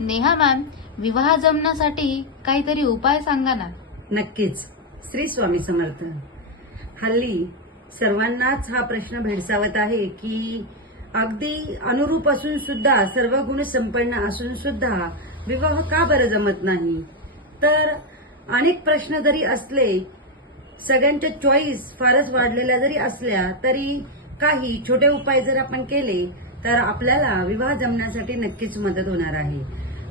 Neha ma'am, विवाह जमण्यासाठी काहीतरी उपाय सांगा ना. नक्कीच. श्री स्वामी समर्थ. हल्ली सर्वांनाच हा प्रश्न भेडसावत आहे की अगदी अनुरूप असून सुद्धा, सर्व गुण संपन्न असून सुद्धा विवाह का बरं जमत नाही. तर अनेक प्रश्न जरी असले, सगळ्यांच्या चॉईस फारच वाढलेल्या जरी असल्या, तरी काही छोटे उपाय जर आपण केले तर आपल्याला विवाह जमण्यासाठी नक्कीच मदत होणार आहे.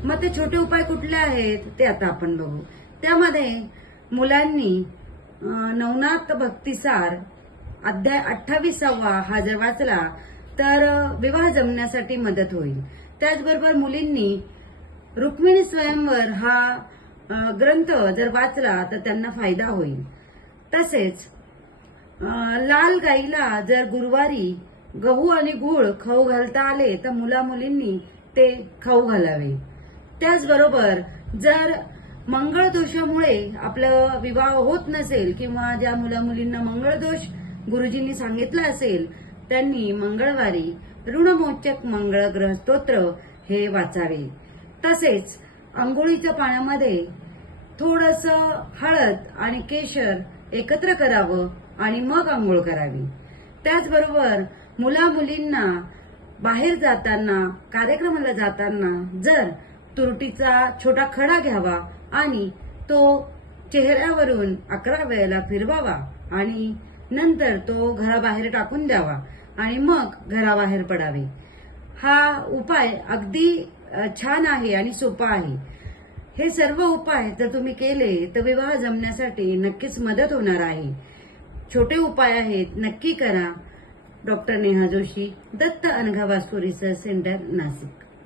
मग ते छोटे उपाय कुठले आहेत ते आता आपण बघू. त्यामध्ये मुलांनी नवनाथ भक्तिसार अध्याय 28वा हा जर वाचला तर विवाह जमण्यासाठी मदत होईल. त्याचबरोबर मुलींनी रुक्मिणी स्वयंवर हा ग्रंथ जर वाचला तर त्यांना फायदा होईल. तसेच लाल गाईला जर गुरुवारी गहू आणि गूळ खाऊ घालता आले तर मुला मुलींनी ते खाऊ घालावे. त्याचबरोबर जर मंगळ दोषामुळे आपलं विवाह होत नसेल किंवा ज्या मुला मुलींना मंगळ दोष गुरुजींनी सांगितलं असेल, त्यांनी मंगळवारी ऋणमोचक मंगळ ग्रह स्तोत्र हे वाचावे. तसेच अंघोळीच्या पाण्यामध्ये थोडंसं हळद आणि केशर एकत्र करावं आणि मग अंघोळ करावी. त्याचबरोबर मुला मुलींना बाहेर जाताना, कार्यक्रमाला जाताना जर तुरटीचा छोटा खडा घ्यावा आणि तो चेहऱ्यावरून 11 वेळेला फिरवावा आणि नंतर तो घराबाहेर टाकून द्यावा आणि मग घराबाहेर पडावे. हा उपाय अगदी छान आहे आणि सोपा आहे. हे सर्व उपाय जर तुम्ही केले तर विवाह जमण्यासाठी नक्कीच मदत होणार आहे. छोटे उपाय आहेत, नक्की करा. डॉक्टर नेहा जोशी, दत्त अनघा वास्तू रिसर्च सेंटर, नाशिक.